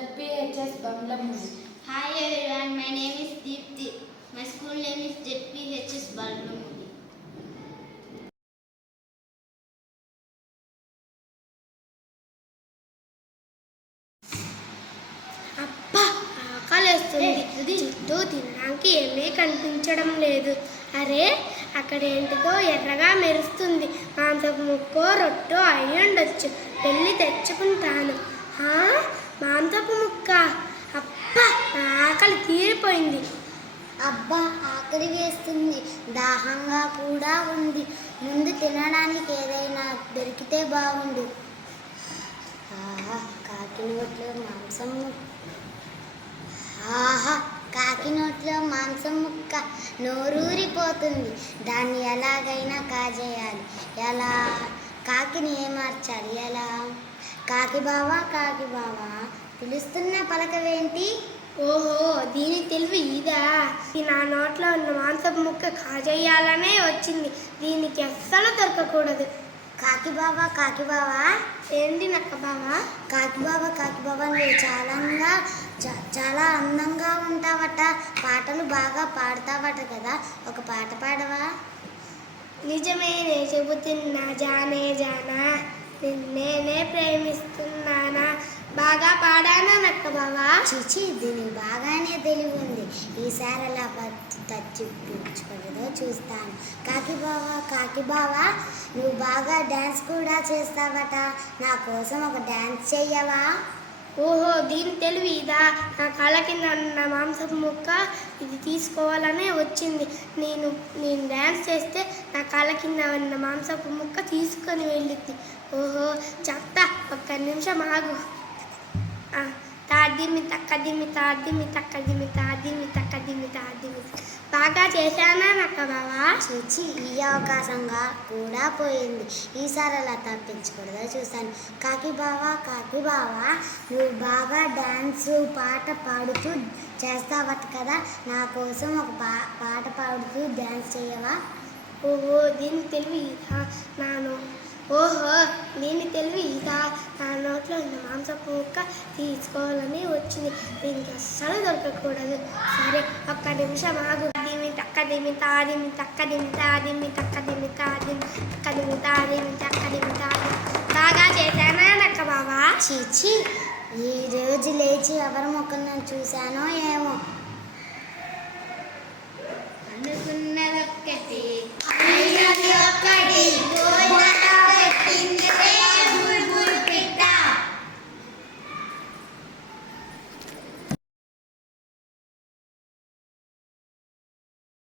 ZPHS Banglamudi. Hi everyone, my name is Deepthi. My school name is ZPHS Banglamudi. అబ్బా ఆకలేస్తుంది. చుట్టూ తినడానికి ఏమీ కనిపించడం లేదు. అరే అక్కడ ఏంటిదో ఎర్రగా మెరుస్తుంది. మాంసపు ముక్కో రొట్టో అయి ఉండొచ్చు. వెళ్ళి తెచ్చుకుంటాను. మాంసపు ముక్క. అబ్బా నా ఆకలి తీరిపోయింది. అబ్బా ఆకలి వేస్తుంది, దాహంగా కూడా ఉంది. ముందు తినడానికి ఏదైనా దొరికితే బాగుండు. కాకి నోట్లో మాంసం ముక్క నోరూరిపోతుంది. దాన్ని ఎలాగైనా కాజేయాలి. ఎలా? కాకిని ఏమార్చాలి? ఎలా? కాకి బావా పిలుస్తున్న పలకవేంటి? ఓహో, దీని తెలివి ఇదా? నా నోట్లో ఉన్న మాంసపు ముక్క కాజేయాలనే వచ్చింది. దీనికి అస్సలు దొరకకూడదు. కాకి బావా ఏంటి నక్క బావా? కాకి బావా నువ్వు చాలా అందంగా ఉంటావట. పాటలు బాగా పాడతావట కదా, ఒక పాట పాడవా? నిజమే, నేను చెబుతున్నా జానే జానా, నిన్నేనే ప్రేమిస్తున్నానా. బాగా పాడానా నక్క బావా? చిచి, దీనికి బాగానే తెలివి ఉంది. ఈసారి అలా తచ్చిపుచ్చుకుంటుందో చూస్తాను. కాకి బావా నువ్వు బాగా డ్యాన్స్ కూడా చేస్తావట. నా కోసం ఒక డ్యాన్స్ చెయ్యవా? ఓహో, దీని తెలివి ఇదా? నా కళ్ళ కింద ఉన్న మాంసపు ముక్క ఇది తీసుకోవాలనే వచ్చింది. నేను డ్యాన్స్ చేస్తే నా కళ్ళ కింద ఉన్న మాంసపు ముక్క తీసుకొని వెళ్ళింది. ఓహో చెప్తా, ఒక్క నిమిషం ఆగు. తాదిమి తక్కదిమి తాదిమి తక్కదిమి తాదిమి తక్కదిమి తాదిమి. బాగా చేశానా నక్క బావా? చూచి, ఈ అవకాశంగా కూడా పోయింది. ఈసారి అలా తప్పించకూడదో చూస్తాను. కాకి బావా నువ్వు బాగా డ్యాన్స్ పాట పాడుతూ చేస్తావట కదా, నా కోసం ఒక పాట పాడుతూ డ్యాన్స్ చేయవా? ఓహో, దీని తెలివి ఇదా? నా నోట్లో ఉన్న మాంసపు ముక్క తీసుకోవాలని వచ్చింది. దీనికి అస్సలు దొరకకూడదు. సరే, ఒక్క నిమిషం ఆగు. దిమి తక్కదిమి తాదిమి తక్కదిమి తాదిమి తక్కదిమి తాదిమి తక్కదిమి తాదిమి తక్కదిమి తాదిమి. బాగా చేశానా నక్క బావా? చీచి, ఈ రోజు లేచి ఎవరి ముఖం నేను చూశానో ఏమో.